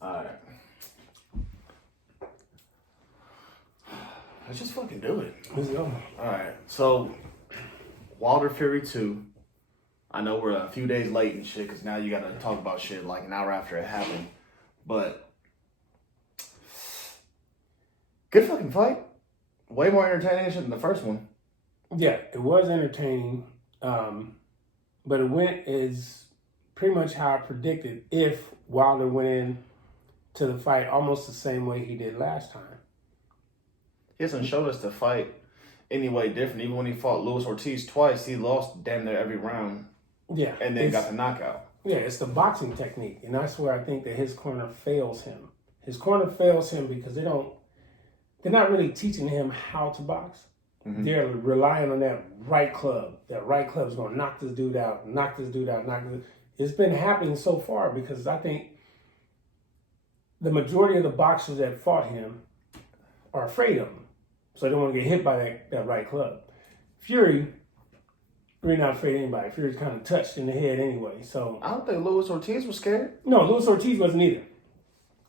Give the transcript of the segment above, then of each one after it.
All right. Let's just fucking do it. Let's go. All right. So, Wilder Fury 2. I know we're a few days late and shit because now you got to talk about shit like an hour after it happened. But, good fucking fight. Way more entertaining than the first one. Yeah, it was entertaining. But it went as pretty much how I predicted if Wilder went in to the fight almost the same way he did last time. He hasn't showed us the fight any way different. Even when he fought Luis Ortiz twice, he lost damn near every round. Yeah. And then got the knockout. Yeah, it's the boxing technique. And that's where I think that his corner fails him. His corner fails him because they're not really teaching him how to box. Mm-hmm. They're relying on that right club. That right club is going to knock this dude out, It's been happening so far because I think the majority of the boxers that fought him are afraid of him. So they don't want to get hit by that right club. Fury, really not afraid of anybody. Fury's kind of touched in the head anyway. So I don't think Luis Ortiz was scared. No, Luis Ortiz wasn't either.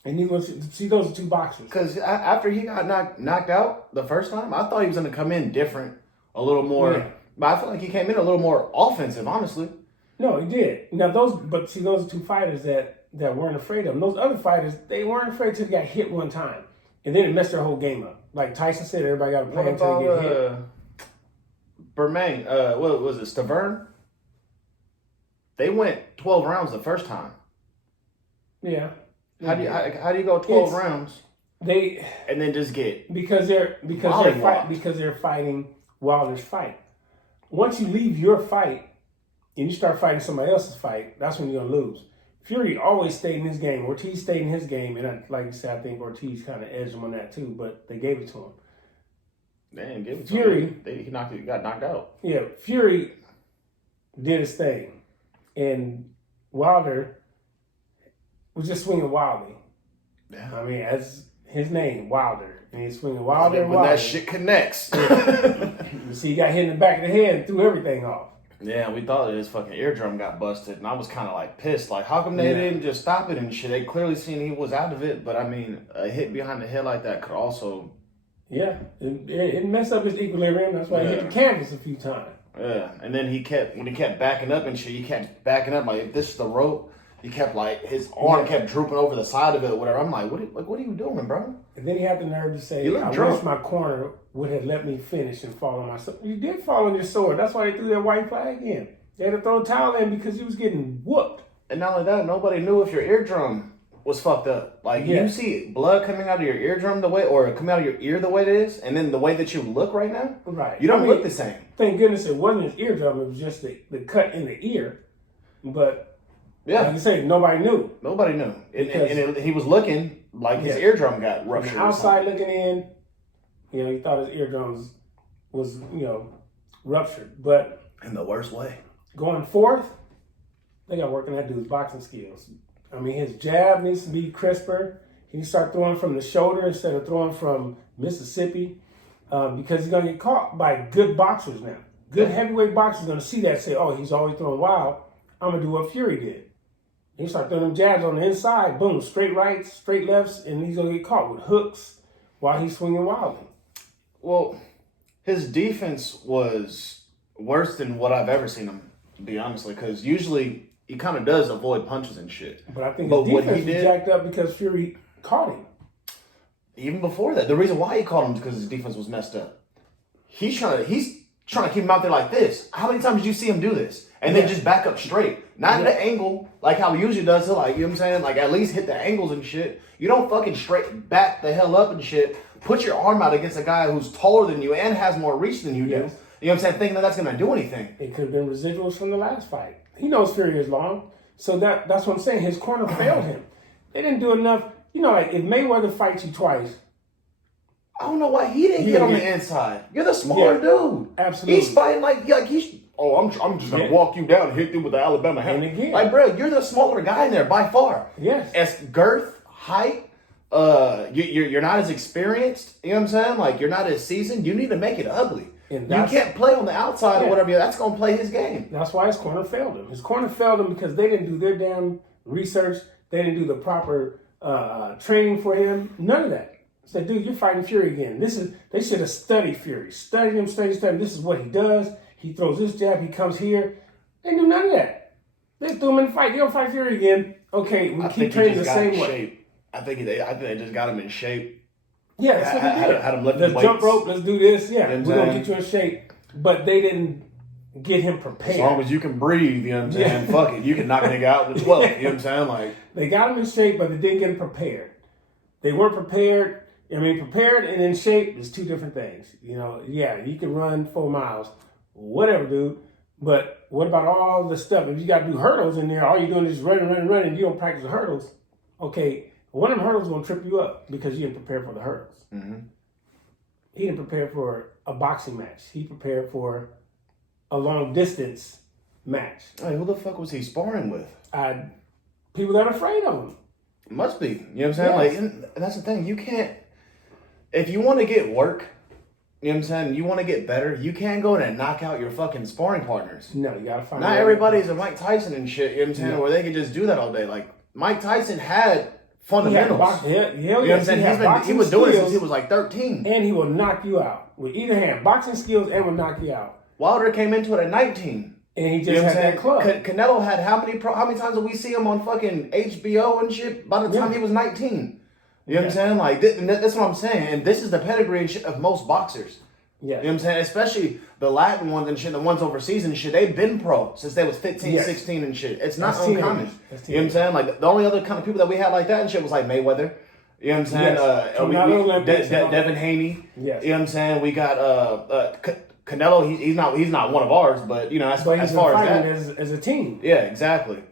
And he was. See, those are two boxers. Because after he got knocked out the first time, I thought he was going to come in different, a little more. Yeah. But I feel like he came in a little more offensive, honestly. No, he did. Now those are two fighters that weren't afraid of him. Those other fighters, they weren't afraid till they got hit one time, and then it messed their whole game up. Like Tyson said, everybody got to play until they get hit. Bermain, what was it, Stavern? They went 12 rounds the first time. Yeah. How do you go 12 rounds? And then just get because they're fighting Wilder's fight. Once you leave your fight and you start fighting somebody else's fight, that's when you're gonna lose. Fury always stayed in his game. Ortiz stayed in his game, and like you said, I think Ortiz kind of edged him on that too. But they gave it to him. They didn't give it to Fury, him. He got knocked out. Yeah, Fury did his thing, and Wilder was just swinging wildly. Yeah. I mean, as his name, Wilder, and he's swinging Wilder and when Wilder. That shit connects. You see, he got hit in the back of the head and threw everything off. Yeah, we thought his fucking eardrum got busted, and I was kind of like pissed. Like, how come they didn't just stop it and shit? They clearly seen he was out of it, but I mean, a hit behind the head like that could also. Yeah, it messed up his equilibrium. That's why he hit the canvas a few times. Yeah, and then when he kept backing up and shit, he kept backing up like if this is the rope. He kept like his arm kept drooping over the side of it or whatever. I'm like, what are you doing, bro? And then he had the nerve to say, I wish my corner would have let me finish and fall on my sword. You did fall on your sword. That's why they threw that white flag in. They had to throw a towel in because he was getting whooped. And not only that, nobody knew if your eardrum was fucked up. Like you see blood coming out of your eardrum the way, or coming out of your ear the way it is, and then the way that you look right now, right? You don't look the same. Thank goodness it wasn't his eardrum; it was just the cut in the ear. But like you say, nobody knew. Nobody knew, and he was looking like his eardrum got ruptured. From the outside looking in, he thought his eardrum was ruptured, but in the worst way. Going forth, they got working that dude's boxing skills. I mean, his jab needs to be crisper. He needs to start throwing from the shoulder instead of throwing from Mississippi, because he's going to get caught by good boxers now. Good heavyweight boxers are going to see that and say, oh, he's always throwing wild. I'm going to do what Fury did. He start throwing them jabs on the inside, boom, straight rights, straight lefts, and he's going to get caught with hooks while he's swinging wildly. Well, his defense was worse than what I've ever seen him, to be honestly, because usually he kind of does avoid punches and shit. But I think his defense was jacked up because Fury caught him. Even before that, the reason why he caught him is because his defense was messed up. He's trying to keep him out there like this. How many times did you see him do this? And then just back up straight. Not the angle, like how he usually does. He'll you know what I'm saying? Like at least hit the angles and shit. You don't fucking straight back the hell up and shit. Put your arm out against a guy who's taller than you and has more reach than you do. You know what I'm saying? Thinking that's going to do anything. It could have been residuals from the last fight. He knows Fury is long. So that's what I'm saying. His corner failed him. They didn't do enough. Like if Mayweather fights you twice, I don't know why he didn't get on the inside. You're the smaller dude. Absolutely. He's fighting like he's. Oh, I'm just gonna walk you down and hit you with the Alabama hammer. And again, like, bro, you're the smaller guy in there by far. Yes. As girth, height, you're not as experienced. You know what I'm saying? Like you're not as seasoned. You need to make it ugly. You can't play on the outside or whatever. That's gonna play his game. That's why his corner failed him. His corner failed him because they didn't do their damn research. They didn't do the proper training for him. None of that. Said, dude, you're fighting Fury again. They should have studied Fury. Studied him. This is what he does. He throws this jab. He comes here. They knew none of that. They threw him in the fight. They don't fight Fury again. Okay, we keep training the same way. I think they just got him in shape. Yeah, that's what they did. Had him lifting let's weights. Jump rope. Let's do this. Yeah, you know we're going to get you in shape. But they didn't get him prepared. As long as you can breathe, you know what I'm saying? Yeah. Fuck it. You can knock a nigga out in the 12th. You know what I'm saying? Like, they got him in shape, but they didn't get him prepared. They weren't prepared. I mean, prepared and in shape is two different things. You know, yeah, you can run 4 miles. Whatever, dude. But what about all the stuff? If you got to do hurdles in there, all you're doing is running, you don't practice the hurdles. Okay, one of them hurdles is going to trip you up because you didn't prepare for the hurdles. Mm-hmm. He didn't prepare for a boxing match. He prepared for a long distance match. Hey, who the fuck was he sparring with? People that are afraid of him. Must be. You know what I'm saying? Yes. Like, and that's the thing. You can't, if you want to get work, you know what I'm saying? You want to get better, you can't go in and knock out your fucking sparring partners. No, you got to find Not everybody's a Mike Tyson and shit, you know what I'm saying? Yeah. Where they can just do that all day. Like, Mike Tyson had fundamentals. You know what I'm saying? He was doing it since he was like 13. And he will knock you out with either hand. Boxing skills and will knock you out. Wilder came into it at 19. And he just had that club. Canelo had how many times did we see him on fucking HBO and shit by the time he was 19? You know what I'm saying? Like, that's what I'm saying. And this is the pedigree and shit of most boxers. Yeah. You know what I'm saying? Especially the Latin ones and shit, the ones overseas and shit. They've been pro since they was 15, 16 and shit. It's not uncommon. You know what I'm saying? Like, the only other kind of people that we had like that and shit was like Mayweather. You know what I'm saying? Yes. Devin Haney. Yes. You know what I'm saying? We got Canelo. He's not one of ours, but you know, as far as that, as a team. Yeah, exactly.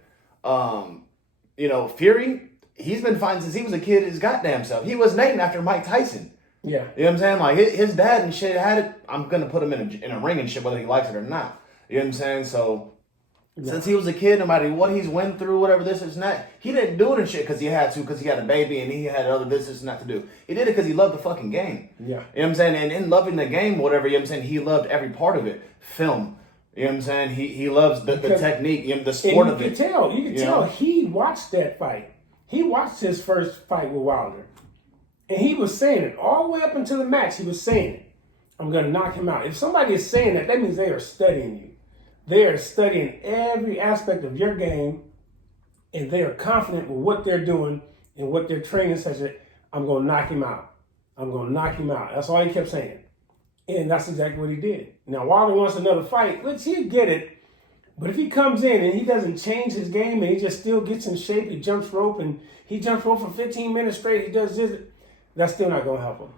You know, Fury, he's been fighting since he was a kid his goddamn self. He was named after Mike Tyson. Yeah. You know what I'm saying? Like, his dad and shit had it. I'm going to put him in a ring and shit, whether he likes it or not. You know what I'm saying? So, since he was a kid, no matter what he's went through, whatever this is and that, he didn't do it and shit because he had to, because he had a baby and he had other this and that to do. He did it because he loved the fucking game. Yeah. You know what I'm saying? And in loving the game, whatever, you know what I'm saying, he loved every part of it. Film. You know what I'm saying? He loves the technique, you know, the sport of it. You can tell he watched that fight. He watched his first fight with Wilder. And he was saying it all the way up until the match. He was saying it. I'm going to knock him out. If somebody is saying that, that means they are studying you. They are studying every aspect of your game, and they are confident with what they're doing and what they're training, such that I'm going to knock him out. I'm going to knock him out. That's all he kept saying. And that's exactly what he did. Now, Wilder wants another fight. He'll get it. But if he comes in and he doesn't change his game and he just still gets in shape, he jumps rope for 15 minutes straight, he does this, that's still not going to help him.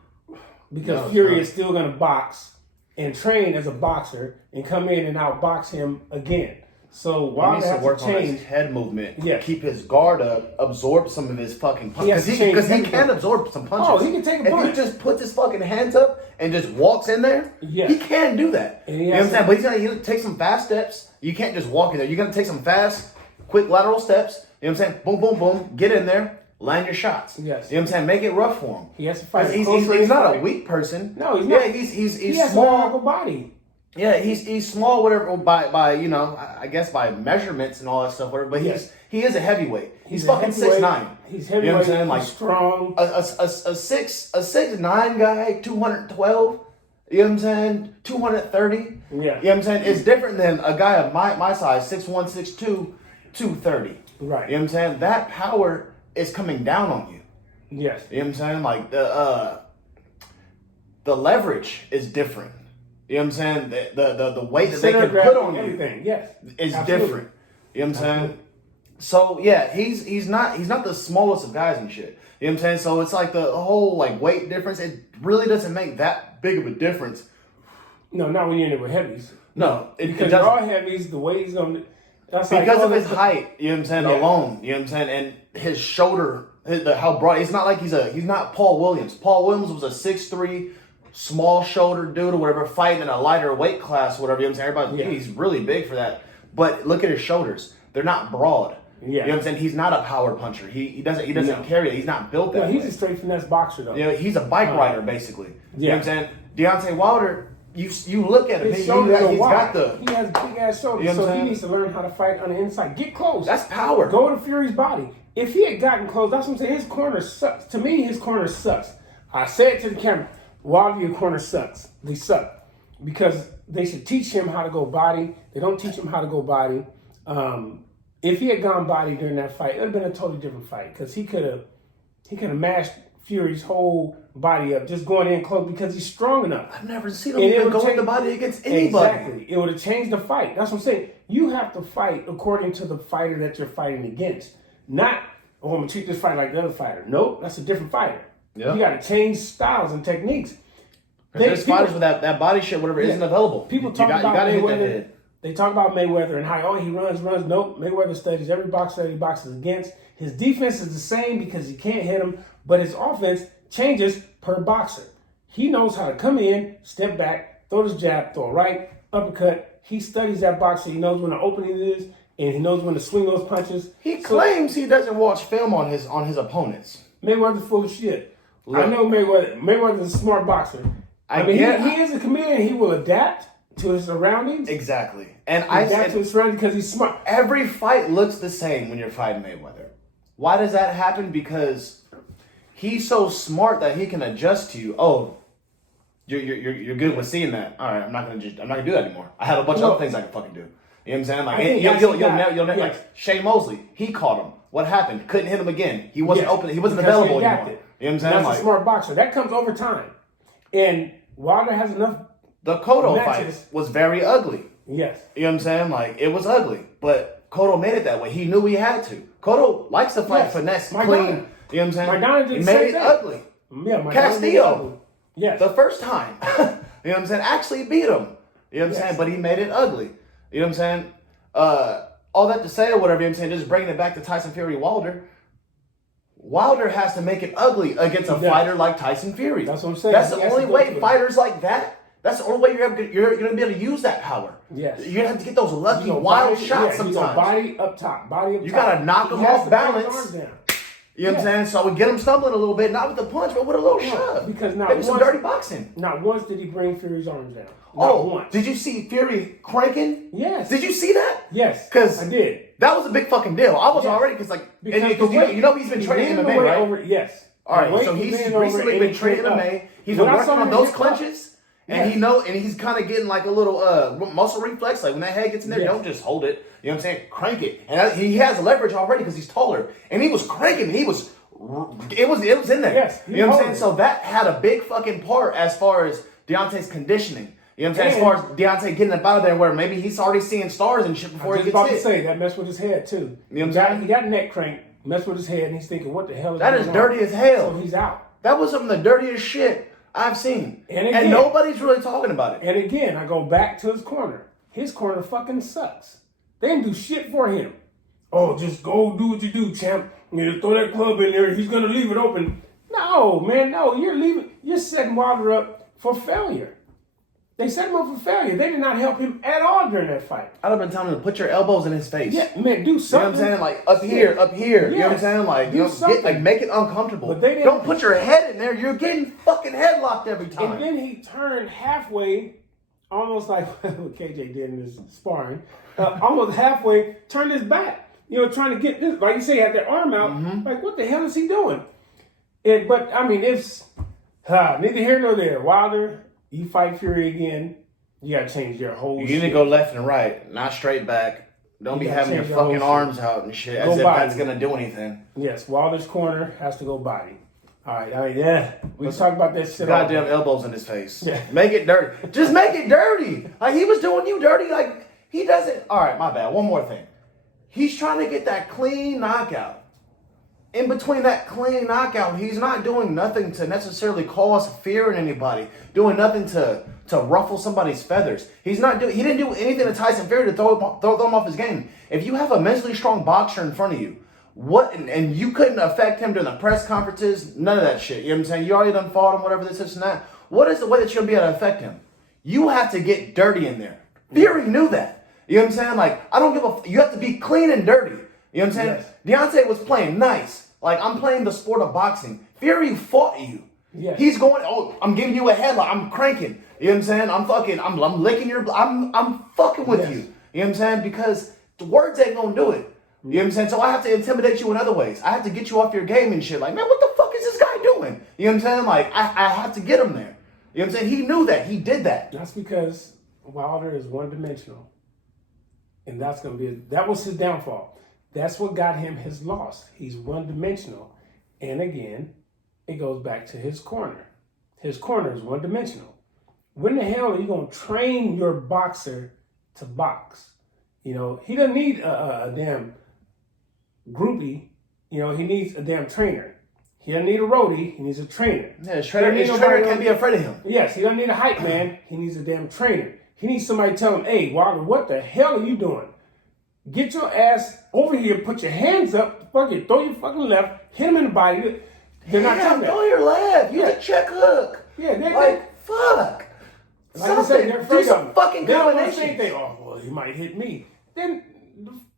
Because Fury is still going to box and train as a boxer and come in and outbox him again. So Wilder has to work on his head movement, keep his guard up, absorb some of his fucking punches. Because he can absorb some punches. Oh, he can take a punch. If he just puts his fucking hands up and just walks in there, he can do that. You know what I'm saying? But he's going to take some fast steps. You can't just walk in there. You're going to take some fast, quick lateral steps. You know what I'm saying? Boom, boom, boom. Get in there. Land your shots. Yes. You know what I'm saying? Make it rough for him. He has to fight. He's not a weak person. No, he's not. Yeah, he's he has small. A body. Yeah, he's small, whatever, by you know, I guess by measurements and all that stuff, whatever. But he is a heavyweight. He's fucking 6'9". He's heavyweight. You know what I'm saying? Like, strong. A 6'9" guy, 212. You know what I'm saying? 230. Yeah. You know what I'm saying? It's different than a guy of my size, 6'1", 6'2", 230. Right. You know what I'm saying? That power is coming down on you. Yes. You know what I'm saying? Like, the leverage is different. You know what I'm saying? The weight that they can put on you is different. You know what I'm saying? So yeah, he's not the smallest of guys and shit. You know what I'm saying? So it's like the whole like weight difference, it really doesn't make that big of a difference. No, not when you're in it with heavys. No. Because they're all heavies, the weight's gonna because of his height, you know what I'm saying, alone. You know what I'm saying? And his shoulder, how broad, it's not like he's not Paul Williams. Paul Williams was a 6'3", small shoulder dude or whatever, fighting in a lighter weight class or whatever. You know what I'm saying? Everybody, he's really big for that. But look at his shoulders. They're not broad. Yeah. You know what I'm saying? He's not a power puncher. He doesn't carry it. He's not built that way. He's a straight finesse boxer though. You know, he's a bike rider basically. You know what I'm saying? Deontay Wilder, you look at him, he has big ass shoulders, so he needs to learn how to fight on the inside. Get close. That's power. Go to Fury's body. if he had gotten close, that's what I'm saying. His corner sucks. To me, his corner sucks. I say it to the camera. Wilder, your corner sucks. They suck because they should teach him how to go body. They don't teach him how to go body. If he had gone body during that fight, it would have been a totally different fight because he could have mashed Fury's whole body up just going in close because he's strong enough. I've never seen him even go in the body against anybody. Exactly. It would have changed the fight. That's what I'm saying. You have to fight according to the fighter that you're fighting against. Not, I'm going to treat this fight like the other fighter. Nope, that's a different fighter. Yep. You got to change styles and techniques. There's fighters with that body shit, whatever, isn't available. People talk about Mayweather. They talk about Mayweather and how, he runs. Nope, Mayweather studies every boxer that he boxes against. His defense is the same because he can't hit him, but his offense changes per boxer. He knows how to come in, step back, throw his jab, throw a right, uppercut. He studies that boxer. He knows when the opening is, and he knows when to swing those punches. He claims he doesn't watch film on his opponents. Mayweather's full of shit. Look, I know Mayweather. Mayweather's a smart boxer. I mean, he is a comedian. He will adapt to his surroundings. Exactly. And adapt to his surroundings because he's smart. Every fight looks the same when you're fighting Mayweather. Why does that happen? Because he's so smart that he can adjust to you. Oh, you're good with seeing that. All right, I'm not gonna do that anymore. I have a bunch of other things I can fucking do. You know what I'm saying? Like like Shea Mosley, he caught him. What happened? Couldn't hit him again. He wasn't open. He wasn't available anymore. You know what I'm saying? That's a smart boxer. That comes over time. And Wilder has enough. The Cotto fight was very ugly. Yes. You know what I'm saying? Like, it was ugly. But Cotto made it that way. He knew he had to. Cotto likes to fight finesse, clean. You know what I'm saying? He made it ugly. Yeah, Castillo. Yes. The first time. You know what I'm saying? Actually beat him. You know what I'm saying? But he made it ugly. You know what I'm saying? All that to say or whatever, you know what I'm saying? Just bringing it back to Tyson Fury Wilder. Wilder has to make it ugly against a fighter like Tyson Fury. That's what I'm saying. That's the only way fighters like that. That's the only way you're going to be able to use that power. Yes. You're going to have to get those lucky, wild shots sometimes. Body up top. You got to knock him off balance. You know what I'm saying? So we get him stumbling a little bit, not with the punch, but with a little shove. Because maybe some dirty boxing. Not once did he bring Fury's arms down. Once. Did you see Fury cranking? Yes. Did you see that? Yes. Because I did. That was a big fucking deal. I was already because you know he's been training MMA, right? Yes. All right. So he's recently been training MMA. He's been working on those clinches. And he's kind of getting like a little muscle reflex. Like when that head gets in there, don't just hold it. You know what I'm saying? Crank it. And he has leverage already because he's taller. And he was cranking. It was in there. Yes. You know what I'm saying? So that had a big fucking part as far as Deontay's conditioning. You know what I'm saying? As far as Deontay getting up out of there where maybe he's already seeing stars and shit before he gets hit. I was about to say, that messed with his head too. You know what I'm saying? He got neck crank, messed with his head, and he's thinking, what the hell is that going on? That is dirty as hell. So he's out. That was some of the dirtiest shit I've seen. And nobody's really talking about it. And again, I go back to his corner. His corner fucking sucks. They didn't do shit for him. Oh, just go do what you do, champ. You throw that club in there, he's going to leave it open. No, man, no. You're setting Wilder up for failure. They set him up for failure. They did not help him at all during that fight. I'd have been telling him to put your elbows in his face. Yeah, man, do something. You know what I'm saying? Like up here. Yes. You know what I'm saying? Like, make it uncomfortable. But they don't put your head in there. You're getting fucking headlocked every time. And then he turned halfway, almost like what KJ did in his sparring, almost halfway, turned his back. You know, trying to get this, like you say, had their arm out. Mm-hmm. Like, what the hell is he doing? But I mean, it's neither here nor there. Wilder. You fight Fury again, you gotta change your whole shit. You need to go left and right, not straight back. Don't be having your fucking arms out and shit as if that's gonna do anything. Yes, Wilder's corner has to go body. All right, we talk about that shit. Goddamn elbows in his face. Yeah. Make it dirty. Just make it dirty. Like he was doing you dirty. Like he doesn't. All right, my bad. One more thing. He's trying to get that clean knockout. In between that clean knockout, he's not doing nothing to necessarily cause fear in anybody. Doing nothing to ruffle somebody's feathers. He didn't do anything to Tyson Fury to throw him off his game. If you have a mentally strong boxer in front of you, and you couldn't affect him during the press conferences, none of that shit. You know what I'm saying? You already done fought him, whatever this and that. What is the way that you'll be able to affect him? You have to get dirty in there. Fury knew that. You know what I'm saying? Like, you have to be clean and dirty. You know what I'm saying? Yes. Deontay was playing nice. Like, I'm playing the sport of boxing. Fury fought you. Yes. He's going, I'm giving you a headlock. I'm cranking. You know what I'm saying? I'm licking your, I'm fucking with you. You know what I'm saying? Because the words ain't gonna do it. You know what I'm saying? So I have to intimidate you in other ways. I have to get you off your game and shit. Like, man, what the fuck is this guy doing? You know what I'm saying? Like, I have to get him there. You know what I'm saying? He knew that. He did that. That's because Wilder is one-dimensional. And that was his downfall. That's what got him his loss. He's one-dimensional. And again, it goes back to his corner. His corner is one-dimensional. When the hell are you going to train your boxer to box? You know, he doesn't need a damn groupie. You know, he needs a damn trainer. He doesn't need a roadie. He needs a trainer. Yeah, his trainer can't be afraid of him. Yes, he doesn't need a hype man. He needs a damn trainer. He needs somebody to tell him, hey, Wilder, what the hell are you doing? Get your ass over here, put your hands up, throw your fucking left, hit him in the body. They're not telling that. Throw your left. Use a check hook. Yeah, they're like, fuck. Like I said, they're afraid do some fucking combinations. They don't want to say, oh, well, he might hit me. Then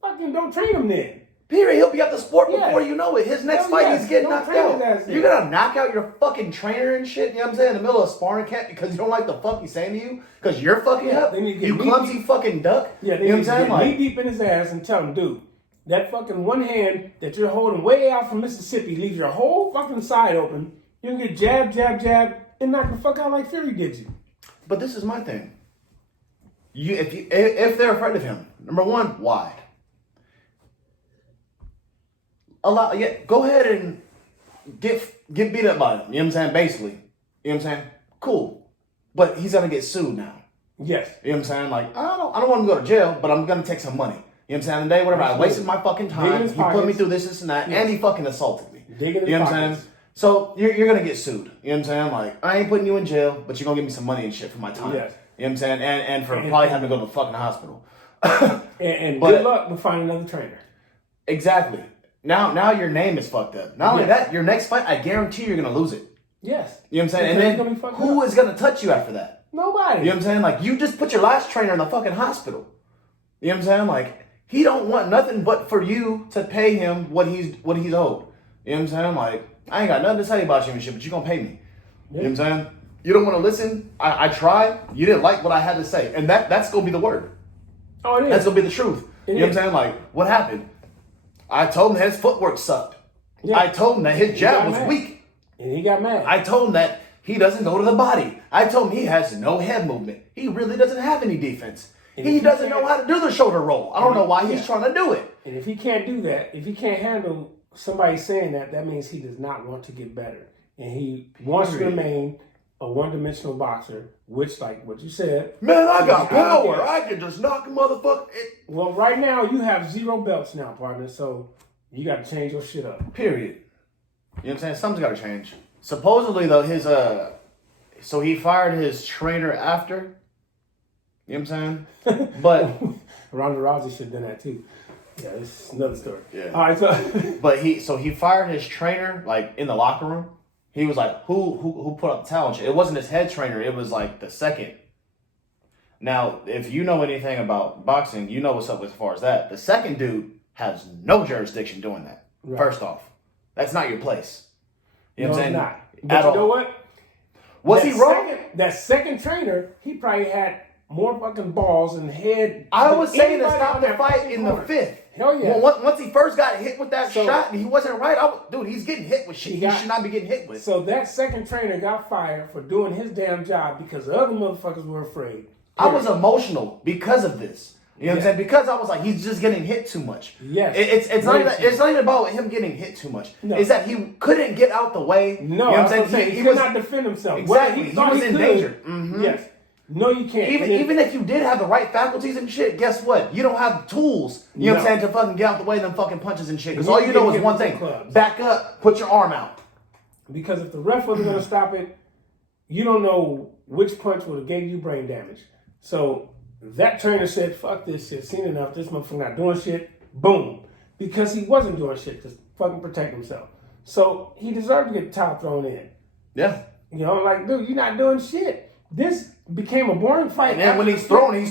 fucking don't train him then. Period. He'll be out the sport before you know it. His next fight, he's getting knocked out. You're going to knock out your fucking trainer and shit, you know what I'm saying, in the middle of a sparring camp because you don't like the fuck he's saying to you? Because you're fucking up? You clumsy fucking duck? Yeah, they need to get knee deep in his ass and tell him, dude, that fucking one hand that you're holding way out from Mississippi leaves your whole fucking side open. You can get jab, jab, jab, and knock the fuck out like Fury did you. But this is my thing. If they're afraid of him, number one, why? Go ahead and get beat up by him. You know what I'm saying? Basically. You know what I'm saying? Cool. But he's gonna get sued now. Yes. You know what I'm saying? Like, I don't want him to go to jail, but I'm gonna take some money. You know what I'm saying? Today, whatever. I wasted my fucking time. He put me through this and that, and he fucking assaulted me. You know what I'm saying? So you're gonna get sued. You know what I'm saying? Like, I ain't putting you in jail, but you're gonna give me some money and shit for my time. Yes. You know what I'm saying? And for probably having to go to the fucking hospital. and good luck with finding another trainer. Exactly. Now your name is fucked up. Not only that, your next fight, I guarantee you're gonna lose it. Yes. You know what I'm saying? And then who is gonna touch you after that? Nobody. You know what I'm saying? Like, you just put your last trainer in the fucking hospital. You know what I'm saying? Like, he don't want nothing but for you to pay him what he's owed. You know what I'm saying? Like, I ain't got nothing to tell you about you and shit, but you gonna pay me. Yeah. You know what I'm saying? You don't want to listen. I tried. You didn't like what I had to say, and that's gonna be the word. Oh, it is. That's gonna be the truth. You know what I'm saying? Like, what happened? I told him that his footwork sucked. Yeah. I told him that his jab was weak. And he got mad. I told him that he doesn't go to the body. I told him he has no head movement. He really doesn't have any defense. He doesn't know how to do the shoulder roll. I don't know why he's trying to do it. And if he can't do that, if he can't handle somebody saying that, that means he does not want to get better. And he wants to remain a one-dimensional boxer, which, like what you said... Man, I got power. I can just knock a motherfucker... Well, right now, you have 0 belts now, partner, so you got to change your shit up. Period. You know what I'm saying? Something's got to change. Supposedly, though, so he fired his trainer after... You know what I'm saying? But... Ronda Rousey should have done that, too. Yeah, this is another story. Yeah. All right, so... But he fired his trainer, like, in the locker room. He was like, who put up the towel and shit? It wasn't his head trainer. It was like the second. Now, if you know anything about boxing, you know what's up as far as that. The second dude has no jurisdiction doing that. Right. First off, that's not your place. You know what I'm saying? Not. But you know what? Was he wrong? That second trainer, he probably had more fucking balls and head. I was saying to stop the fight in the 5th. Hell yeah. Well, once he first got hit with that shot and he wasn't right, dude, he's getting hit with shit he should not be getting hit with. So that second trainer got fired for doing his damn job because the other motherfuckers were afraid. I was emotional because of this. You know what I'm saying? Because I was like, he's just getting hit too much. Yes. It's not even about him getting hit too much. No. It's that he couldn't get out the way. No, you know what I'm saying? He could not defend himself. Exactly. He was in danger. Mm-hmm. Yes. No, you can't. Even if you did have the right faculties and shit, guess what? You don't have tools, you know what I'm saying, to fucking get out the way of them fucking punches and shit. Because all you know is one thing. Back up, put your arm out. Because if the ref wasn't going to stop it, you don't know which punch would have gave you brain damage. So that trainer said, fuck this shit, seen enough, this motherfucker not doing shit, boom. Because he wasn't doing shit to fucking protect himself. So he deserved to get the towel thrown in. Yeah. You know, like, dude, you're not doing shit. This became a boring fight. And then when he's throwing.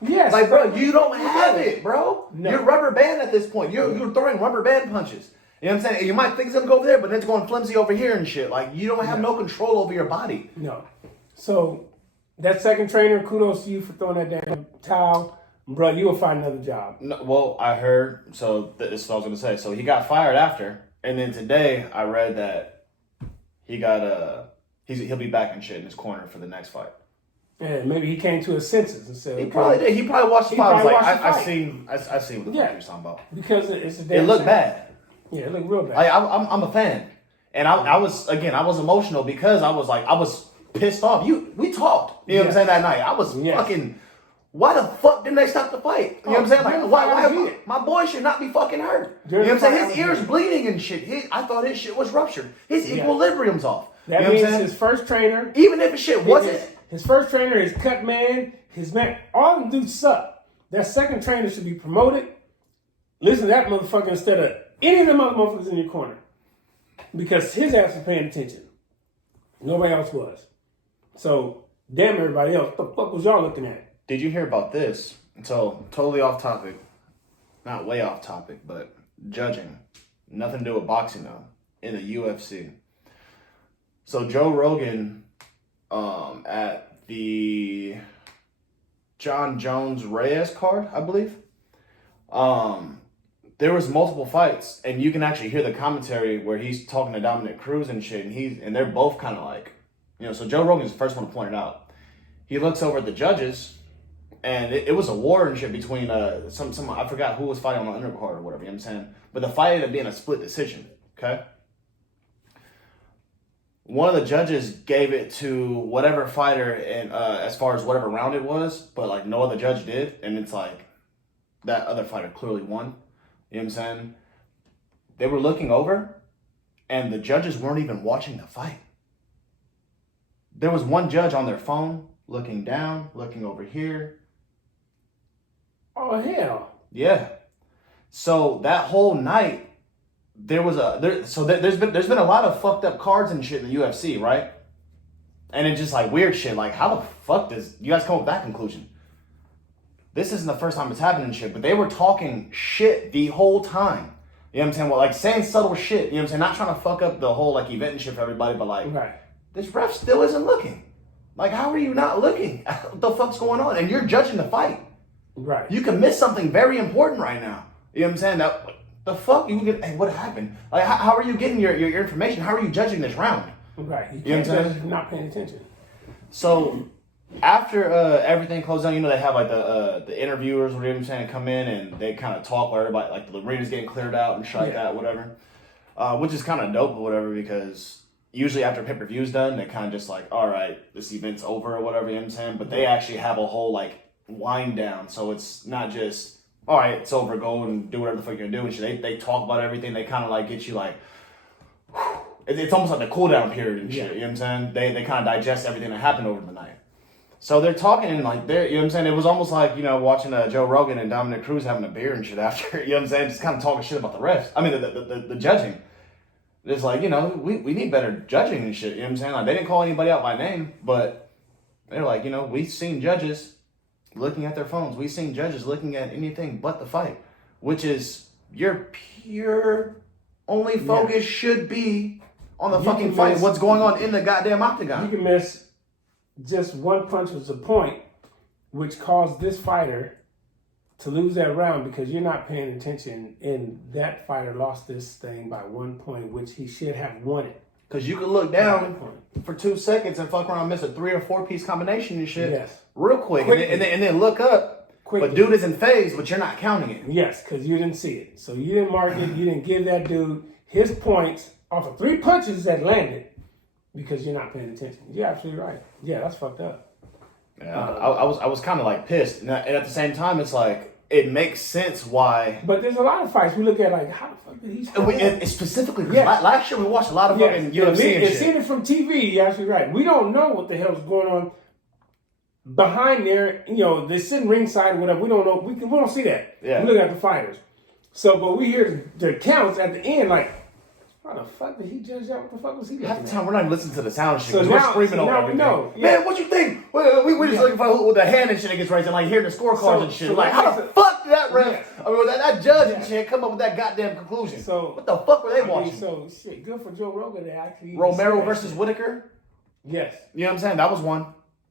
Yes. Like, bro, you don't have it, bro. No. You're rubber band at this point. You're throwing rubber band punches. You know what I'm saying? You might think it's going to go over there, but then it's going flimsy over here and shit. Like, you don't have no control over your body. No. So, that second trainer, kudos to you for throwing that damn towel. bro, you will find another job. No, well, I heard. So this is what I was gonna say. So he got fired after, and then today I read that he got he'll be back in shit in his corner for the next fight. And maybe he came to his senses and said, He probably did. He probably watched the fight. I was like, I fight. seen what the fuck he was talking about. Because it's a It damn looked shame. bad. Yeah, it looked real bad. Like I'm a fan, and I was emotional because I was pissed off. We talked. You know what I'm saying that night. I was fucking. Why the fuck didn't they stop the fight? You know what I'm saying? Like why my boy should not be fucking hurt. You know what I'm saying? His ears bleeding and shit. I thought his shit was ruptured. His equilibrium's off. That means his first trainer. Even if his shit wasn't. His first trainer, his cut man, his man, all of them dudes suck. That second trainer should be promoted. Listen to that motherfucker instead of any of them other motherfuckers in your corner. Because his ass was paying attention. Nobody else was. So, damn everybody else. What the fuck was y'all looking at? Did you hear about this? So, totally off topic. Not way off topic, but judging. Nothing to do with boxing though. In the UFC. So, Joe Rogan, at the John Jones Reyes card, I believe. There was multiple fights, and you can actually hear the commentary where he's talking to Dominic Cruz and shit, and they're both kind of like, so Joe Rogan's the first one to point it out. He looks over at the judges, and it was a war and shit between some I forgot who was fighting on the undercard or whatever, you know what I'm saying? But the fight ended up being a split decision, okay? One of the judges gave it to whatever fighter, and as far as whatever round it was, but like no other judge did, and it's like that other fighter clearly won. You know what I'm saying? They were looking over, and the judges weren't even watching the fight. There was one judge on their phone, looking down, looking over here. Oh, hell. Yeah. So that whole night, there's been a lot of fucked up cards and shit in the UFC, right? And it's just like weird shit. Like, how the fuck does you guys come up with that conclusion? This isn't the first time it's happened and shit, but they were talking shit the whole time. You know what I'm saying? Well, like saying subtle shit. You know what I'm saying? Not trying to fuck up the whole like event and shit for everybody, but like, This ref still isn't looking. Like, how are you not looking? What the fuck's going on? And you're judging the fight. Right. You can miss something very important right now. You know what I'm saying? That the fuck you get? Hey, what happened? Like, how are you getting your information? How are you judging this round? Right. You know what I'm saying? judge if you're not paying attention. So after everything closed down, they have like the interviewers, whatever I'm saying, come in and they kind of talk while everybody, like the arena's getting cleared out and shit like that, whatever. Which is kind of dope or whatever, because usually after pay-per-view's done, they kind of just like, all right, this event's over or whatever, you know what I'm saying? But they actually have a whole like wind down, so it's not just, all right, it's over, go and do whatever the fuck you're gonna do and shit. They talk about everything. They kind of like get you like, it's almost like a cool down period and shit, you know what I'm saying? They kind of digest everything that happened over the night. So they're talking and like, you know what I'm saying? It was almost like, watching Joe Rogan and Dominic Cruz having a beer and shit after, you know what I'm saying? Just kind of talking shit about the refs. I mean, the judging. It's like, we need better judging and shit, you know what I'm saying? Like, they didn't call anybody out by name, but they're like, we've seen judges looking at their phones. We've seen judges looking at anything but the fight, which is your pure only focus should be on the fucking fight. What's going on in the goddamn octagon. You can miss just one punch was a point, which caused this fighter to lose that round because you're not paying attention, and that fighter lost this thing by 1 point, which he should have won it. Because you could look down for 2 seconds and fuck around and miss a 3 or 4 piece combination and shit real quick. And then look up, but dude isn't phased, but you're not counting it. Yes, because you didn't see it. So you didn't mark it. You didn't give that dude his points off of 3 punches that landed because you're not paying attention. You're absolutely right. Yeah, that's fucked up. Yeah, I was kind of like pissed. And at the same time, it's like, it makes sense why. But there's a lot of fights we look at like, how the fuck did he score? Specifically, last year we watched a lot of fucking UFC and shit. Seeing it from TV, you're absolutely right. We don't know what the hell's going on behind there. They're sitting ringside or whatever. We don't know. We don't see that. Yeah. We look at the fighters. So, but we hear the counts at the end like, how the fuck did he judge that? What the fuck was he looking at? Half the time we're not even listening to the sound shit. So we're screaming over everything. Know. Man, what you think? We're just looking for with the hand and shit that gets raised and like hearing the scorecards and shit. So like, how the fuck did that ref? I mean, that judge and shit come up with that goddamn conclusion? So what the fuck were they watching? So shit, good for Joe Rogan to actually. Romero versus Whitaker. Yes. You know what I'm saying? That was one.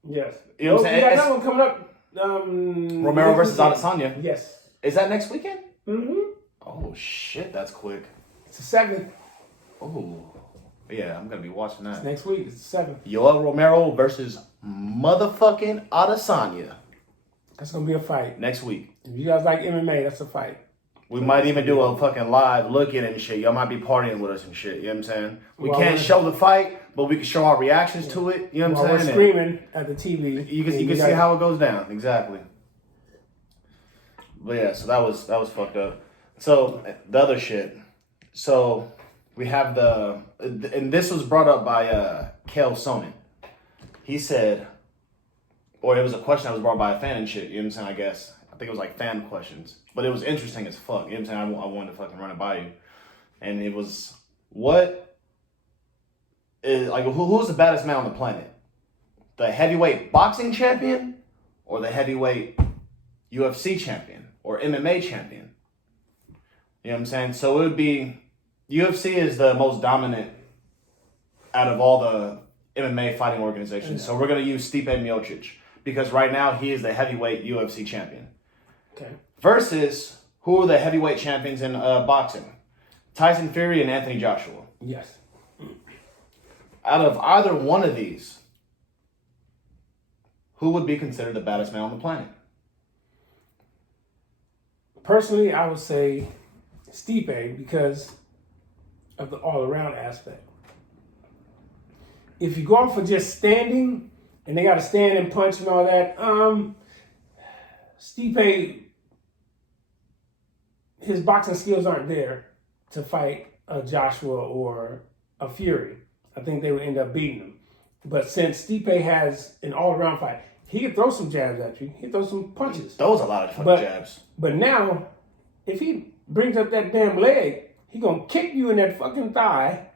Yes. You know what I'm saying? You got that one coming up. Romero versus Adesanya. Yes. Is that next weekend? Mm-hmm. Oh shit, that's quick. It's the 7th. Oh, yeah, I'm gonna be watching that. It's next week. It's the 7th. Yoel Romero versus motherfucking Adesanya. That's gonna be a fight. Next week. If you guys like MMA, that's a fight. We might even do a fucking live look-in and shit. Y'all might be partying with us and shit. You know what I'm saying? We can't show the fight, but we can show our reactions to it. You know what I'm saying? We're screaming at the TV. You can see how it goes down. Exactly. But yeah, so that was fucked up. So the other shit. So we have and this was brought up by Kel Sonnen. He said, or it was a question that was brought by a fan and shit. You know what I'm saying? I guess. I think it was like fan questions. But it was interesting as fuck. You know what I'm saying? I wanted to fucking run it by you. And it was, what is, like, who's the baddest man on the planet? The heavyweight boxing champion or the heavyweight UFC champion or MMA champion? You know what I'm saying? So it would be, UFC is the most dominant out of all the MMA fighting organizations. So we're going to use Stipe Miocic because right now he is the heavyweight UFC champion. Okay. Versus, who are the heavyweight champions in boxing? Tyson Fury and Anthony Joshua. Yes. Out of either one of these, who would be considered the baddest man on the planet? Personally, I would say Stipe because of the all-around aspect. If you go off for just standing, and they got to stand and punch and all that, Stipe, his boxing skills aren't there to fight a Joshua or a Fury. I think they would end up beating him. But since Stipe has an all-around fight, he can throw some jabs at you. He can throw some punches. He throws a lot of fucking jabs. But now, if he brings up that damn leg, he gonna kick you in that fucking thigh.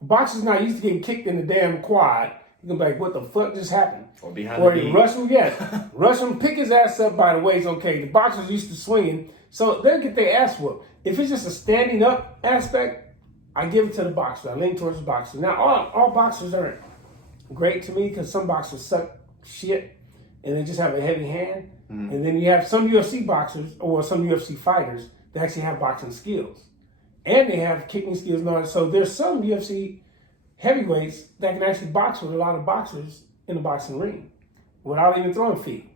Boxers not used to getting kicked in the damn quad. He gonna be like, what the fuck just happened? Or behind or the knee. Rush him, yes. Rush him, pick his ass up by the waist, okay. The boxers used to swinging, so they'll get their ass whooped. If it's just a standing up aspect, I give it to the boxer. I lean towards the boxer. Now, all boxers aren't great to me because some boxers suck shit and they just have a heavy hand. Mm-hmm. And then you have some UFC boxers or some UFC fighters that actually have boxing skills. And they have kicking skills and all that. So there's some UFC heavyweights that can actually box with a lot of boxers in the boxing ring without even throwing feet.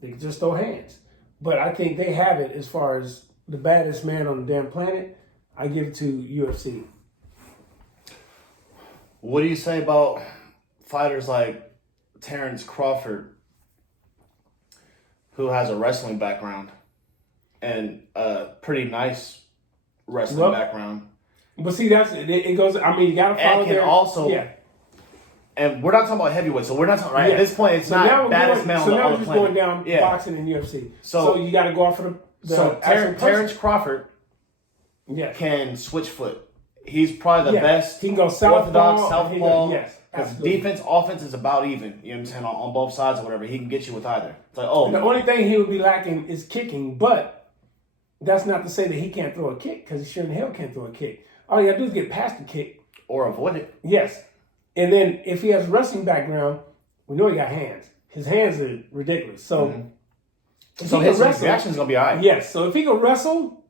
They can just throw hands. But I think they have it as far as the baddest man on the damn planet. I give it to UFC. What do you say about fighters like Terrence Crawford, who has a wrestling background and a pretty nice wrestling background? But see, it goes. I mean, you gotta follow. And can also, yeah. And we're not talking about heavyweight, so we're not talking at this point. It's so not baddest man on the planet. So now we're just going down boxing and UFC. So you got to go off for the Terrence Crawford, can switch foot. He's probably the best. He can go orthodox southpaw. Yes, because defense, offense is about even. You know what I'm saying, on both sides or whatever. He can get you with either. It's like, the only thing he would be lacking is kicking, but that's not to say that he can't throw a kick because he sure in hell can't throw a kick. All you got to do is get past the kick or avoid it. Yes. And then if he has a wrestling background, we know he got hands. His hands are ridiculous. So, so his reaction's going to be all right. Yes. So if he can wrestle,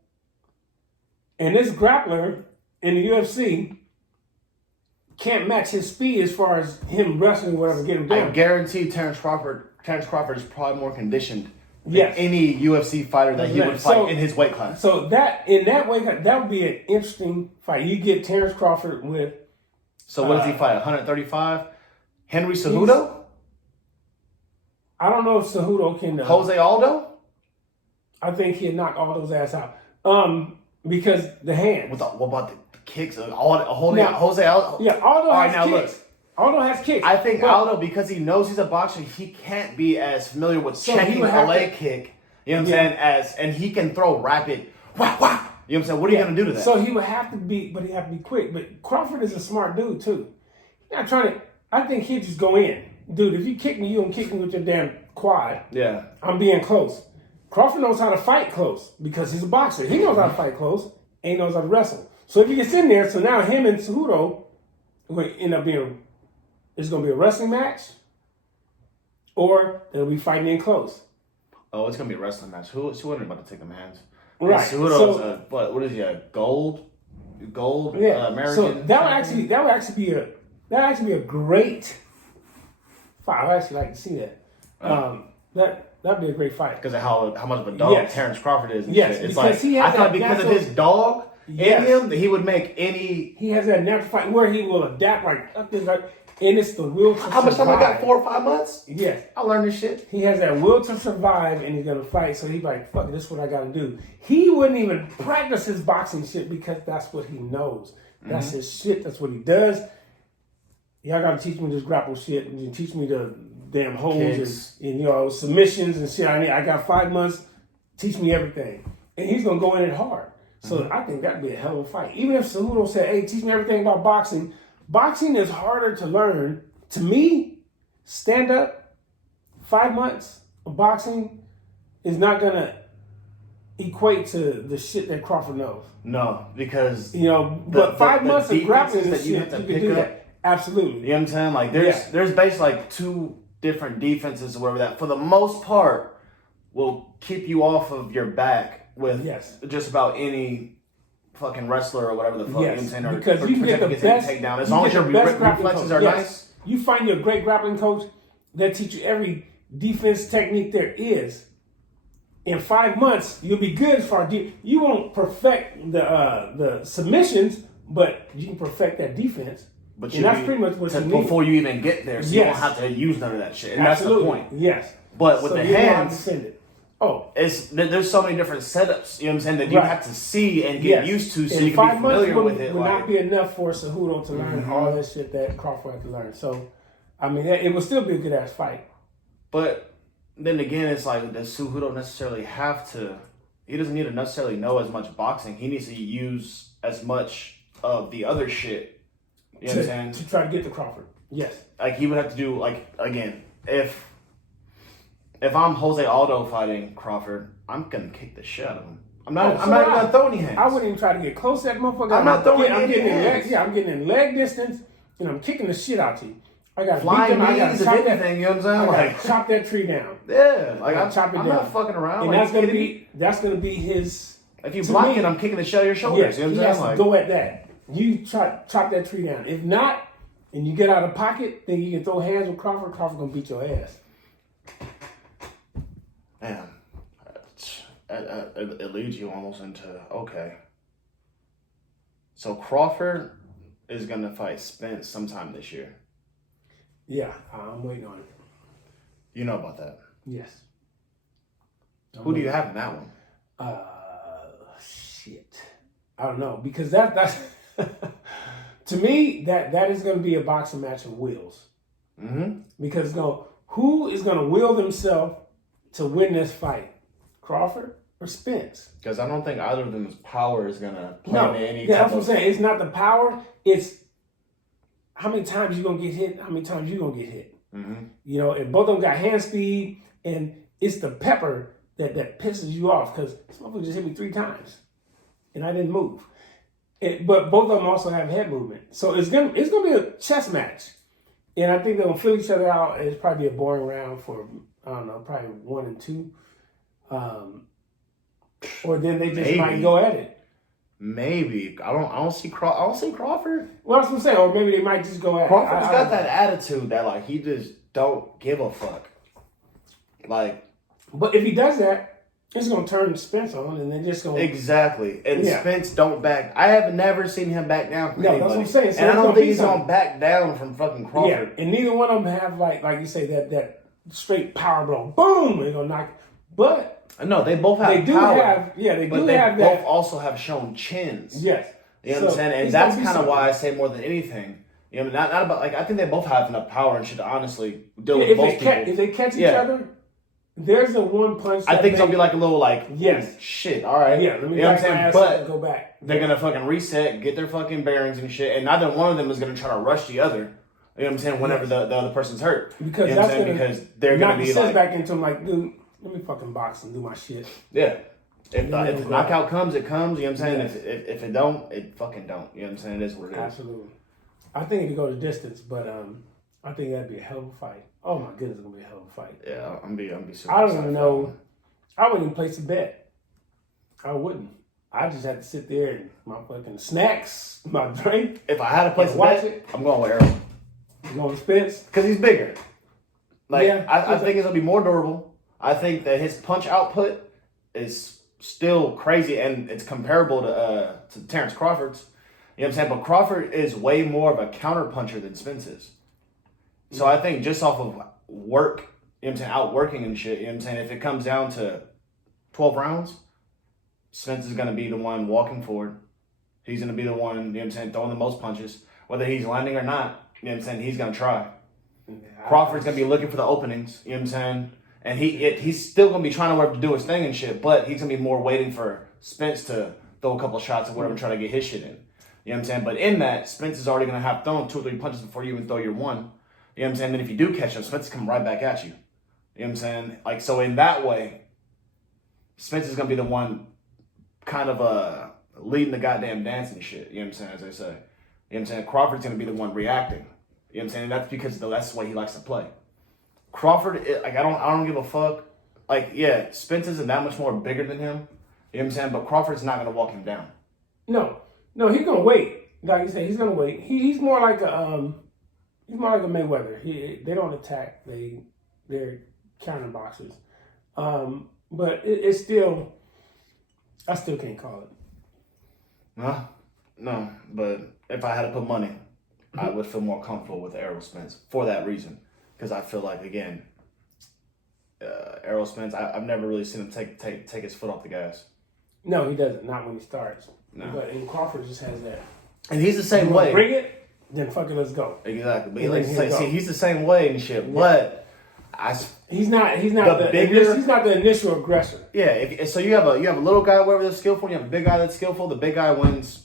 and this grappler in the UFC can't match his speed as far as him wrestling, whatever, get him down. I guarantee Terrence Crawford is probably more conditioned than any UFC fighter that he would fight in his weight class. So in that weight class, that would be an interesting fight. You get Terrence Crawford with... So what does he fight? 135? Henry Cejudo? I don't know if Cejudo can... Jose Aldo? I think he'd knock Aldo's ass out. Because the hands. What about the kicks? Jose Aldo? Yeah, Aldo has kicks. Aldo has kicks. I think Aldo, because he knows he's a boxer, he can't be as familiar with checking a leg kick. You know what I'm saying? And he can throw rapid... Wah, wah. You know what I'm saying? What are you going to do to that? So he would have to be, but he'd have to be quick. But Crawford is a smart dude, too. He's not trying to, I think he'd just go in. Dude, if you kick me, you don't kick me with your damn quad. Yeah. I'm being close. Crawford knows how to fight close because he's a boxer. He knows how to fight close and he knows how to wrestle. So if he gets in there, so now him and Cejudo will end up being, it's going to be a wrestling match or they'll be fighting in close. Oh, it's gonna be a wrestling match. Who wasn't about to take them hands? Right. Cejudo's what is he? A gold, American. So that would actually be a great fight. I'd actually like to see that. That'd be a great fight because of how much of a dog Terrence Crawford is. And shit. It's because like I thought because of his dog in him that he would make any. He has that natural fight where he will adapt and it's the will to survive. How much time I got? 4 or 5 months? Yes. I learned this shit. He has that will to survive and he's gonna fight. So he's like, fuck it, this is what I gotta do. He wouldn't even practice his boxing shit because that's what he knows. That's his shit. That's what he does. Y'all gotta teach me this grapple shit and you teach me the damn holds and submissions and shit. I got 5 months. Teach me everything. And he's gonna go in it hard. So I think that'd be a hell of a fight. Even if Cejudo said, hey, teach me everything about boxing. Boxing is harder to learn. To me, stand up, 5 months of boxing is not gonna equate to the shit that Crawford knows. No, because but 5 months of grappling that you have to pick up. That. Absolutely. You know what I'm saying? Like there's basically like 2 different defenses or whatever that for the most part will keep you off of your back with just about any fucking wrestler or whatever the fuck. You know what I'm saying? Or, because you get the best takedown. As long as your reflexes are nice. You find your great grappling coach that teach you every defense technique there is. In 5 months, you'll be good as far as you won't perfect the submissions, but you can perfect that defense. But and that's pretty much what you need. Before you even get there, so you don't have to use none of that shit. And that's the point. Yes. But with the hands, Oh, there's so many different setups, you know what I'm saying, that you have to see and get used to so you can be familiar with it. Would not be enough for Cejudo to learn all that shit that Crawford had to learn. So, I mean, it would still be a good ass fight. But then again, it's like, does Cejudo necessarily have to? He doesn't need to necessarily know as much boxing. He needs to use as much of the other shit. You know what I'm saying? To try to get to Crawford. Yes. Like he would have to do again if I'm Jose Aldo fighting Crawford, I'm gonna kick the shit out of him. I'm not even gonna throw any hands. I wouldn't even try to get close to that motherfucker. I'm not throwing any hands. I'm getting in leg distance and I'm kicking the shit out of you. I got flying knees, if anything. You know what I'm saying? Chop that tree down. Yeah, I'm chop it down. I'm not fucking around. And that's gonna be his. If you block it, I'm kicking the shit out of your shoulders. You know what I'm saying? Go at that. You chop that tree down. If not, and you get out of pocket, then you can throw hands with Crawford. Crawford gonna beat your ass. Man, it leads you almost into okay. So Crawford is gonna fight Spence sometime this year. Yeah, I'm waiting on it. You know about that? Yes. Who do you have in that one? Shit. I don't know because that's to me that is going to be a boxing match of wills. Because who is going to will themselves to win this fight, Crawford or Spence? Because I don't think either of them's power is going to play No, in any. That's what I'm saying. It's not the power. It's how many times you gonna get hit. How many times you gonna get hit. You know, and both of them got hand speed, and it's the pepper that pisses you off because this motherfucker just hit me 3 times, and I didn't move. But both of them also have head movement, so it's gonna be a chess match, and I think they're gonna fill each other out. And it's probably a boring round for I don't know, probably 1 and 2, or then they just might go at it. Maybe I don't see Crawford. Well, that's what I'm saying. Or maybe they might just go at Crawford's got that attitude that like he just don't give a fuck. Like, but if he does that, it's gonna turn Spence on, and they're just gonna exactly. And Spence don't back. I have never seen him back down from anybody. That's what I'm saying. So and I don't think he's gonna back down from fucking Crawford. Yeah, and neither one of them have like you say that straight power blow. Boom, they're gonna knock. But no, they both have they do power. They both that. also have shown chins. Yes. You know what I'm saying? And that's kind of why I say more than anything. You know, not about like I think they both have enough power and shit to honestly deal with both people. If they catch each other, there's a one punch. I think it's gonna be like a little like shit. All right. Yeah. Let me you know what I'm saying? But go back. They're gonna fucking reset, get their fucking bearings and shit, and neither one of them is gonna try to rush the other. You know what I'm saying? Whenever the other person's hurt, because you know what I'm saying? Because they're gonna be like back into him like, dude, let me fucking box and do my shit. Yeah. If the knockout comes, it comes. You know what I'm saying? If it don't, it fucking don't. You know what I'm saying? It is what it is. Absolutely. I think it could go the distance, but I think that'd be a hell of a fight. Oh my goodness, it's gonna be a hell of a fight. Yeah, I'm be super. I don't even know. I wouldn't even place a bet. I wouldn't. I just had to sit there and my fucking snacks, my drink. If I had to place a watch bet, it. I'm going with Errol. You going to Spence? Because he's bigger. Like, Yeah, I think it's going to be more durable. I think that his punch output is still crazy, and it's comparable to Terrence Crawford's. You know what I'm saying? But Crawford is way more of a counter puncher than Spence is. So I think just off of work, you know what I'm saying, outworking and shit, you know what I'm saying, if it comes down to 12 rounds, Spence is going to be the one walking forward. He's going to be the one, you know what I'm saying, throwing the most punches. Whether he's landing or not, you know what I'm saying, he's going to try. Yeah, Crawford's going to be looking for the openings, you know what I'm saying? And he's still going to be trying to work to do his thing and shit, but he's going to be more waiting for Spence to throw a couple of shots or whatever, try to get his shit in. You know what I'm saying? But in that, Spence is already going to have thrown 2 or 3 punches before you even throw your one. You know what I'm saying? Then if you do catch him, Spence is coming right back at you. You know what I'm saying? Like, so in that way, Spence is going to be the one kind of leading the goddamn dance and shit. You know what I'm saying? As they say. You know what I'm saying? Crawford's going to be the one reacting. You know what I'm saying? That's because that's the way he likes to play. Crawford, like, I don't give a fuck. Like, yeah, Spence isn't that much more bigger than him. You know what I'm saying? But Crawford's not going to walk him down. No, he's going to wait. Like you said, he's going to wait. He's more like a Mayweather. They don't attack. They're counter boxers. But it's still, I still can't call it. No. But if I had to put money, I would feel more comfortable with Errol Spence for that reason. Because I feel like, again, Errol Spence, I've never really seen him take his foot off the gas. No, he doesn't. Not when he starts. No. But Crawford just has that. And he's the same way. Bring it, then fuck it, let's go. Exactly. But he's the same way and shit. Yeah. But he's not the initial aggressor. Yeah. So you have a little guy wherever that's skillful. You have a big guy that's skillful. The big guy wins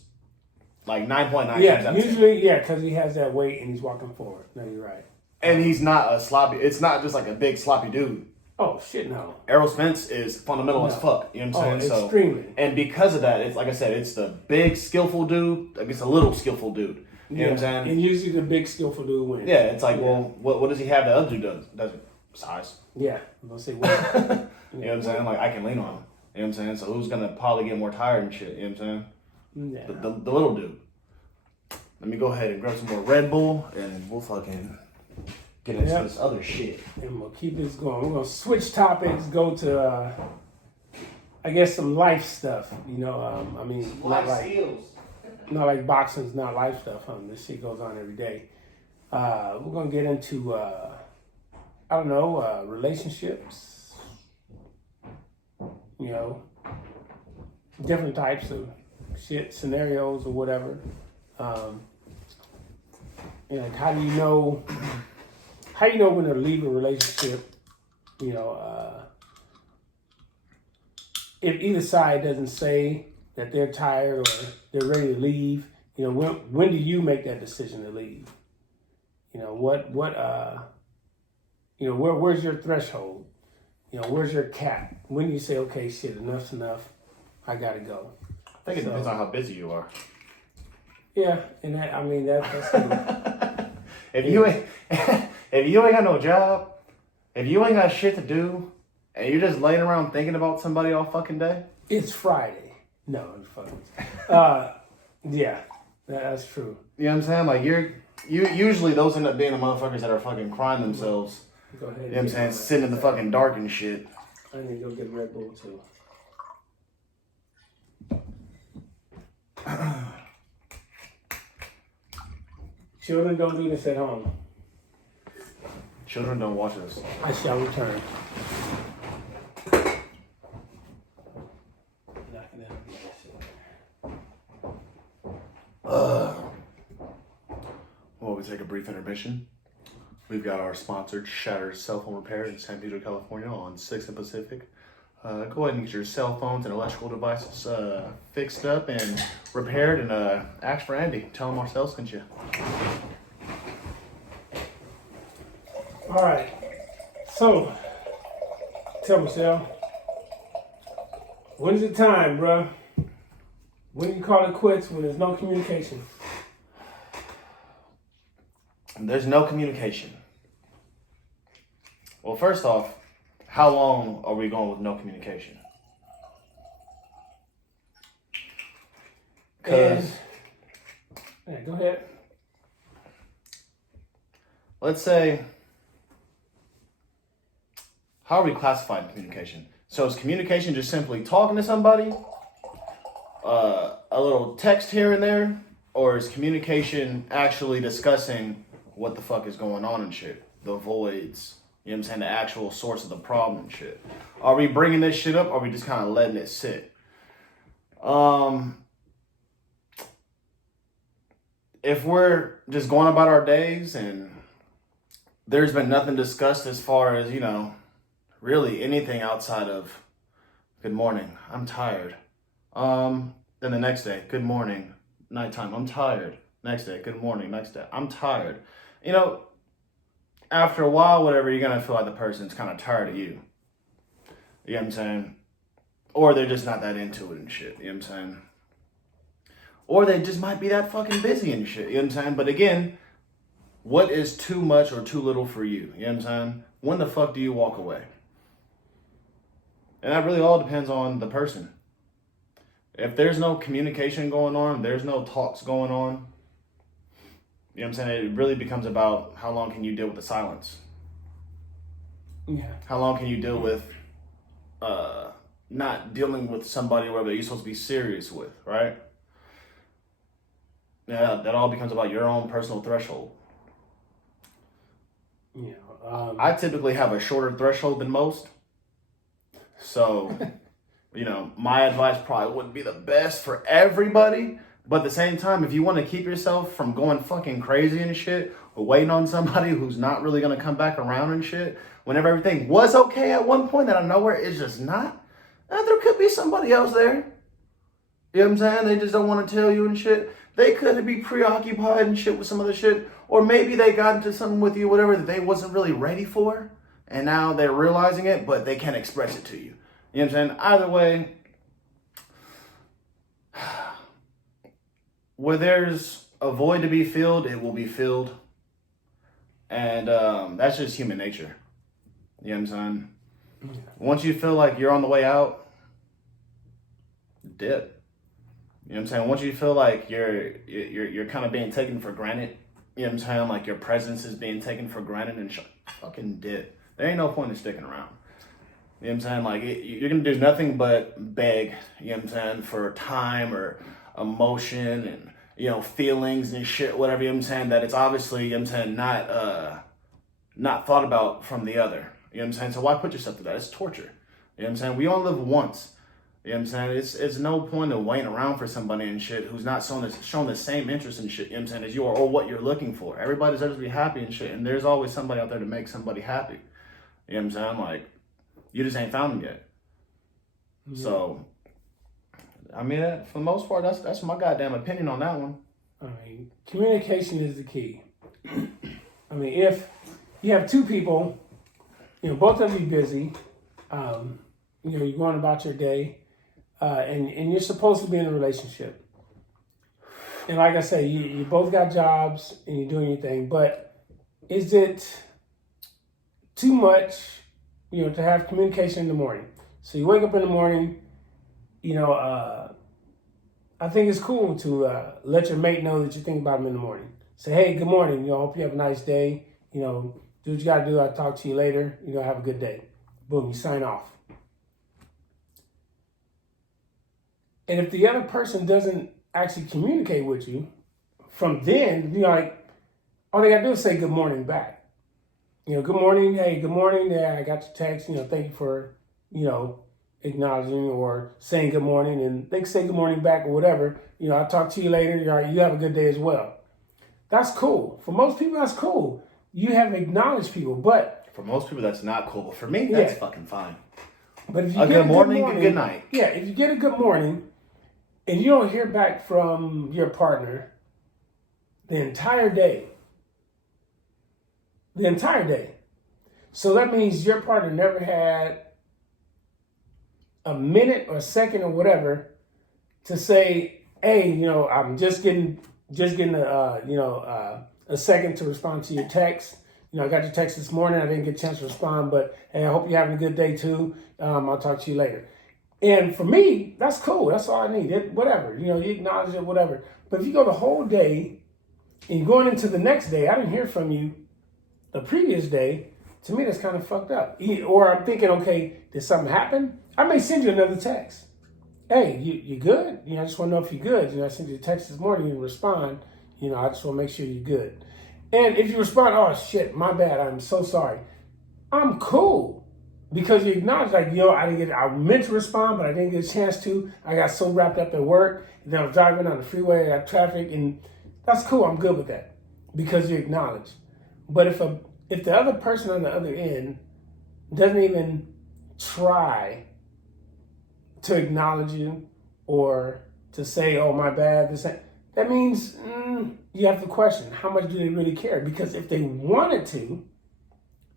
like 9.9. Yeah. Usually, because he has that weight and he's walking forward. No, you're right. And he's not a sloppy. It's not just like a big sloppy dude. Oh shit, no. Errol Spence is fundamental as fuck. You know what I'm saying? Extremely. And because of that, it's like I said, it's the big skillful dude against a little skillful dude. You know what I'm saying? And usually the big skillful dude wins. Yeah, it's like, well, what does he have that other dude doesn't? Size. Yeah, I'm gonna say what. You know what I'm saying? Like, I can lean on him. You know what I'm saying? So who's gonna probably get more tired and shit? You know what I'm saying? Yeah. The little dude. Let me go ahead and grab some more Red Bull, and we'll fucking get into this other shit. And we'll keep this going. We're gonna switch topics. Go to, I guess, some life stuff. You know, I mean, not like boxing's not life stuff. This shit goes on every day. We're gonna get into, relationships. You know, different types of shit, scenarios or whatever. Like how do you know when to leave a relationship? You know, if either side doesn't say that they're tired or they're ready to leave, you know, when do you make that decision to leave? You know, where's your threshold? You know, where's your cap? When do you say, okay, shit, enough's enough, I gotta go? I think it depends on how busy you are. Yeah, and that's if you ain't got no job, if you ain't got shit to do, and you're just laying around thinking about somebody all fucking day. It's Friday. No, it's fucking. Yeah, that's true. You know what I'm saying? Like you usually those end up being the motherfuckers that are fucking crying themselves. Go ahead. You know what I'm saying? Sitting in the fucking dark and shit. I need to go get Red Bull too. Children don't do this at home. Children don't watch this. I shall return. While we take a brief intermission, we've got our sponsored Shattered Cell Phone Repair in San Pedro, California on 6th and Pacific. Go ahead and get your cell phones and electrical devices fixed up and repaired, and ask for Andy. Tell him Marcel sent you. All right. So, tell me, Sal, when's the time, bruh? When you call it quits when there's no communication? There's no communication. Well, first off, how long are we going with no communication? Because, go ahead. Let's say, how are we classifying communication? So is communication just simply talking to somebody, a little text here and there, or is communication actually discussing what the fuck is going on and shit? The voids, you know what I'm saying? The actual source of the problem and shit. Are we bringing this shit up, or are we just kind of letting it sit? If we're just going about our days and there's been nothing discussed as far as, you know, really anything outside of good morning, I'm tired. Then the next day, good morning, nighttime, I'm tired. Next day, good morning, next day, I'm tired. You know, after a while, whatever, you're going to feel like the person's kind of tired of you. You know what I'm saying? Or they're just not that into it and shit. You know what I'm saying? Or they just might be that fucking busy and shit. You know what I'm saying? But again, what is too much or too little for you? You know what I'm saying? When the fuck do you walk away? And that really all depends on the person. If there's no communication going on, there's no talks going on, you know what I'm saying? It really becomes about how long can you deal with the silence? Yeah. How long can you deal with not dealing with somebody where you're supposed to be serious with, right? Yeah, that all becomes about your own personal threshold. Yeah. I typically have a shorter threshold than most. So, you know, my advice probably wouldn't be the best for everybody. But at the same time, if you want to keep yourself from going fucking crazy and shit, or waiting on somebody who's not really going to come back around and shit, whenever everything was okay at one point, out of nowhere, it's just not, there could be somebody else there. You know what I'm saying? They just don't want to tell you and shit. They could be preoccupied and shit with some other shit. Or maybe they got into something with you, whatever, that they wasn't really ready for. And now they're realizing it, but they can't express it to you. You know what I'm saying? Either way, where there's a void to be filled, it will be filled. And that's just human nature. You know what I'm saying? Yeah. Once you feel like you're on the way out, dip. You know what I'm saying? Once you feel like you're kind of being taken for granted, you know what I'm saying? Like your presence is being taken for granted and fucking dip. There ain't no point in sticking around. You know what I'm saying? Like you're going to do nothing but beg, you know what I'm saying, for time or emotion and, you know, feelings and shit, whatever, you know what I'm saying, that it's obviously, you know what I'm saying, not thought about from the other. You know what I'm saying? So why put yourself through that? It's torture. You know what I'm saying? We only live once. You know what I'm saying? It's no point in waiting around for somebody and shit who's not showing the same interest in shit, you know what I'm saying, as you are, or what you're looking for. Everybody deserves to be happy and shit, and there's always somebody out there to make somebody happy. You know what I'm saying? Like, you just ain't found them yet. Mm-hmm. So, I mean, for the most part, that's my goddamn opinion on that one. I mean, communication is the key. I mean, if you have two people, you know, both of you busy, you know, you're going about your day, and you're supposed to be in a relationship. And like I say, you both got jobs and you're doing your thing, but is it too much, you know, to have communication in the morning? So you wake up in the morning, you know, I think it's cool to let your mate know that you think about him in the morning. Say, hey, good morning, you know, hope you have a nice day. You know, do what you got to do. I'll talk to you later. You know, have a good day. Boom, you sign off. And if the other person doesn't actually communicate with you, from then, you know, like, all they got to do is say good morning back. You know, good morning, hey, good morning, yeah, I got your text, you know, thank you for, you know, acknowledging or saying good morning, and they can say good morning back or whatever. You know, I'll talk to you later, you have a good day as well. That's cool. For most people, that's cool. You have acknowledged people, but... For most people, that's not cool. For me, that's fucking fine. But if you get a good morning, a good night. Yeah, if you get a good morning, and you don't hear back from your partner the entire day. So that means your partner never had a minute or second or whatever to say, hey, you know, I'm just getting a second to respond to your text. I got your text this morning. I didn't get a chance to respond, but hey, I hope you're having a good day too. I'll talk to you later. And for me, that's cool. That's all I need. Whatever. You acknowledge it, whatever. But if you go the whole day and you're going into the next day, I didn't hear from you the previous day, to me, that's kind of fucked up. Or I'm thinking, okay, did something happen? I may send you another text. Hey, you good? I just want to know if you're good. I sent you a text this morning, you respond. I just want to make sure you're good. And if you respond, oh shit, my bad, I'm so sorry. I'm cool. Because you acknowledge, I meant to respond, but I didn't get a chance to. I got so wrapped up at work, and then I was driving on the freeway, I got traffic, and that's cool, I'm good with that. Because you acknowledge. But if the other person on the other end doesn't even try to acknowledge you or to say, oh, my bad, that means you have to question, how much do they really care? Because if they wanted to,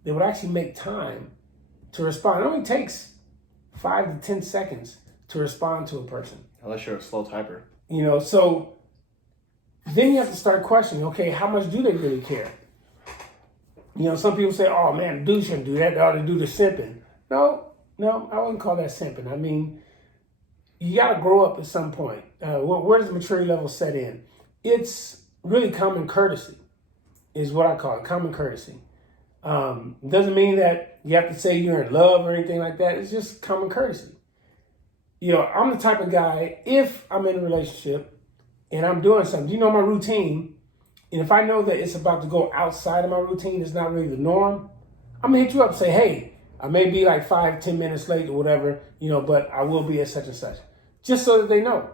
they would actually make time to respond. It only takes 5 to 10 seconds to respond to a person. Unless you're a slow typer. So then you have to start questioning, okay, how much do they really care? Some people say, oh man, dude shouldn't do that. They ought to do the simping. No, I wouldn't call that simping. I mean, you got to grow up at some point. Where does the maturity level set in? It's really common courtesy is what I call it, common courtesy. Doesn't mean that you have to say you're in love or anything like that. It's just common courtesy. I'm the type of guy, if I'm in a relationship and I'm doing something, my routine, and if I know that it's about to go outside of my routine, it's not really the norm, I'm going to hit you up and say, hey, I may be like 5-10 minutes late or whatever, but I will be at such and such. Just so that they know.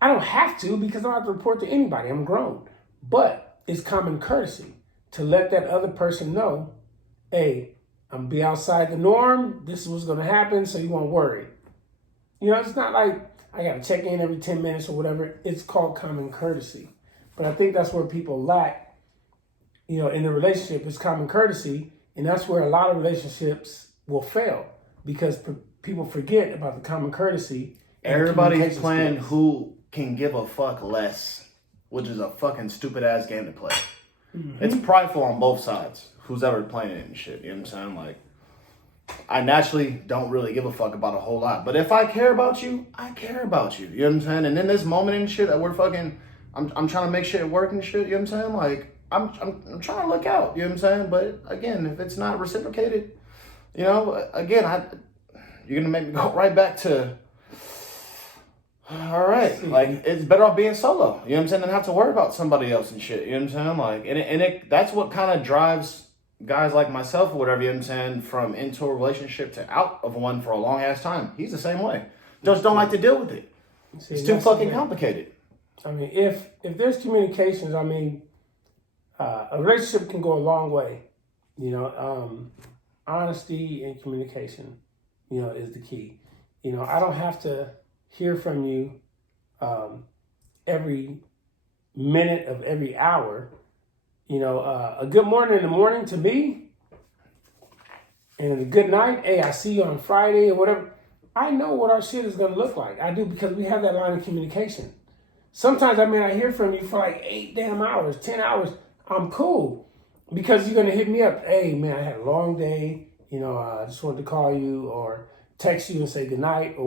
I don't have to because I don't have to report to anybody. I'm grown. But it's common courtesy to let that other person know, hey, I'm going to be outside the norm. This is what's going to happen, so you won't worry. It's not like I got to check in every 10 minutes or whatever. It's called common courtesy. But I think that's where people lack, in the relationship is common courtesy. And that's where a lot of relationships will fail because people forget about the common courtesy. Everybody's playing who can give a fuck less, which is a fucking stupid ass game to play. Mm-hmm. It's prideful on both sides. Who's ever playing it and shit. You know what I'm saying? I naturally don't really give a fuck about a whole lot. But if I care about you, I care about you. You know what I'm saying? And in this moment and shit that we're fucking, I'm trying to make shit work and shit. You know what I'm saying? I'm trying to look out. You know what I'm saying? But again, if it's not reciprocated, again, you're gonna make me go right back to. All right, it's better off being solo. You know what I'm saying? Than have to worry about somebody else and shit. You know what I'm saying? That's what kind of drives guys like myself or whatever. You know what I'm saying? From into a relationship to out of one for a long ass time. He's the same way. Just don't like to deal with it. It's too fucking complicated. I mean, if there's communications, a relationship can go a long way. Honesty and communication, is the key. I don't have to hear from you every minute of every hour. A good morning in the morning to me and a good night. Hey, I see you on Friday or whatever. I know what our shit is going to look like. I do because we have that line of communication. Sometimes I may not hear from you for like 8 damn hours, 10 hours. I'm cool because you're going to hit me up. Hey, man, I had a long day. I just wanted to call you or text you and say good night or